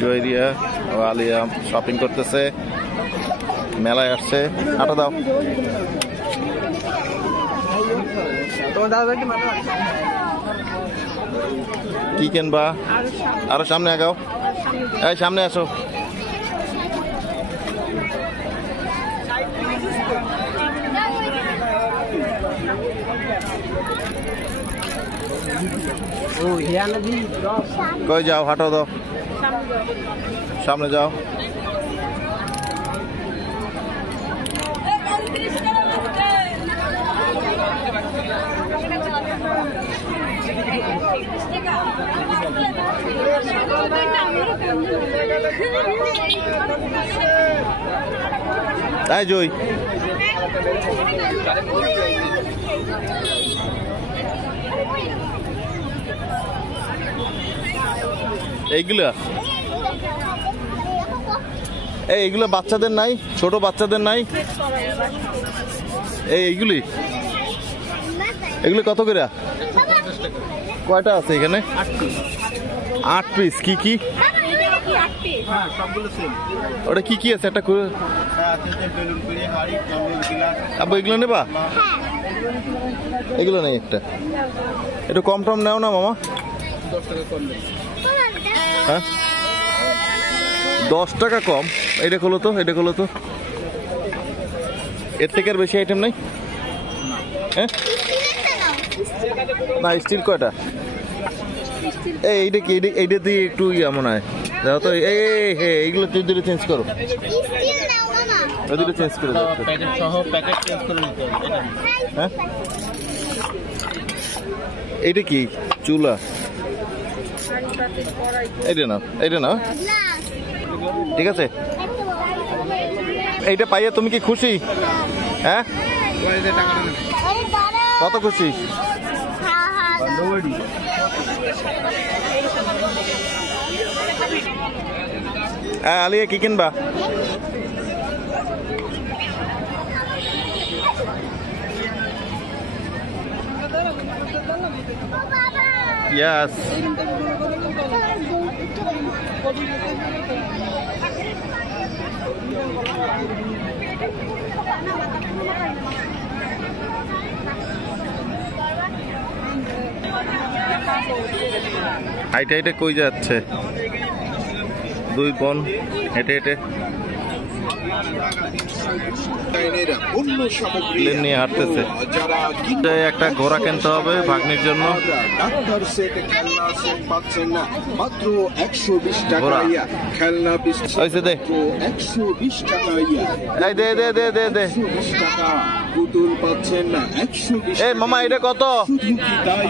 জয়রিয়া ও Alia shopping করতেছে, মেলায় আসছে। হাঁটা দাও। কি কিনবা? আরো সামনে আগাও, এই সামনে আসো। কই যাও? হাঁটো দাও, সামনে যাও। তাই জয় এইগুলা এইগুলো বাচ্চাদের নাই, ছোট বাচ্চাদের নাই। এইগুলি এগুলো কত করে? কয়টা আছে এখানে? 8 পিস। কি কি ওটা কি কি আছে? একটা আব্বু এগুলো নেবা? এগুলো নেই একটা, একটু কম টম নেও না মামা। 10 টাকা কম। এটা খোলো তো, এটা খোলো তো। এর থেকে আর বেশি আইটেম নাই? হ্যাঁ না, স্টিল কয়টা? এইটা কি? এইটা দিয়ে একটু মনে হয় দেখো তো। এইগুলো তুই দুটো চেঞ্জ করো, ওই দুটো চেঞ্জ করে দাও। হ্যাঁ এইটা কি? চুলা? এইটা না, এইটা না, ঠিক আছে। এইটা পাইয়া তুমি কি খুশি? হ্যাঁ কত খুশি? হ্যাঁ আলিয়া কি কিনবা? Yes. হাইটে হাইটে কই যাচ্ছে? 2 বোন হেঁটে হেঁটে নিয়ে হাঁটতেছে। একটা ঘোড়া কিনতে হবে ভাগ্নির জন্য। ডাক্তার সেট খেলনা সেট পাচ্ছেন না মাত্র 120 টাকা। খেলনা হইছে দে 120 টাকা। এই দে দে দে দে দে 120 টাকা। পুতুল পাচ্ছেন না 120। এই মামা এটা কত? শুধু কি তাই,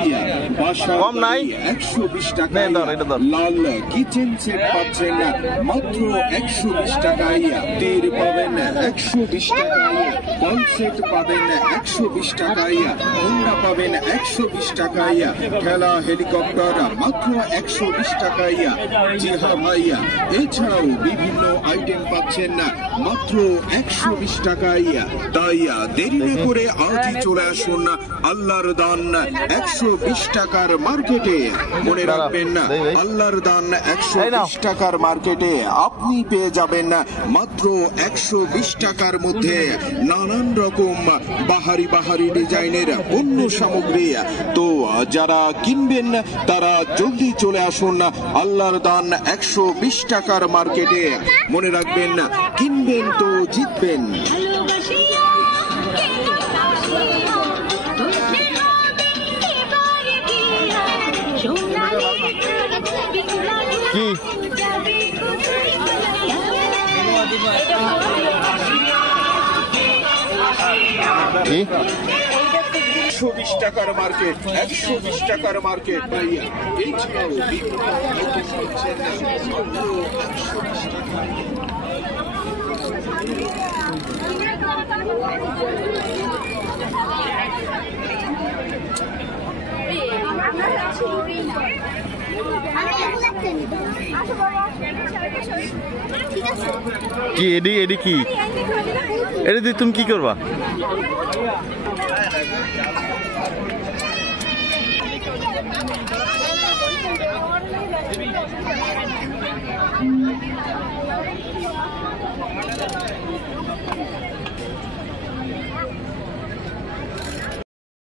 বাসা কম নাই? 120 টাকা। নে ধর, এটা ধর। লাল কিচেন সেট পাচ্ছেন না মাত্র 120 টাকায়। তীর পাবেন 120 টাকায়। বল সেট পাবেন 120 টাকায়। হোন্ডা পাবেন 120 টাকায়। খেলা হেলিকপ্টার মাত্র 120 টাকায়। জি হ্যাঁ ভাইয়া, এছাড়াও বিভিন্ন আইটেম পাচ্ছেন না মাত্র 120 টাকায়। তাই দেরি না করে আজই চলে আসুন আল্লাহর দান 120 টাকার মার্কেটে। মনে রাখবেন না, আল্লাহর দান 120 টাকার মার্কেটে আপনি পেয়ে যাবেন মাত্র 120 টাকার মধ্যে নানান রকম বাহারি বাহারি ডিজাইনের পণ্য সামগ্রী। তো যারা কিনবেন তারা জলদি চলে আসুন আল্লাহর দান 120 টাকার মার্কেটে। মনে রাখবেন, কিনবেন তো জিতবেন। কি 120 টাকার মার্কেট, 120 টাকার মার্কেট ভাইয়া। এছাড়াও বিভিন্ন আইটেম পাচ্ছেন মাত্র 120 টাকা। কি এডি এডি কি? এটা দিয়ে তুমি কি করবা?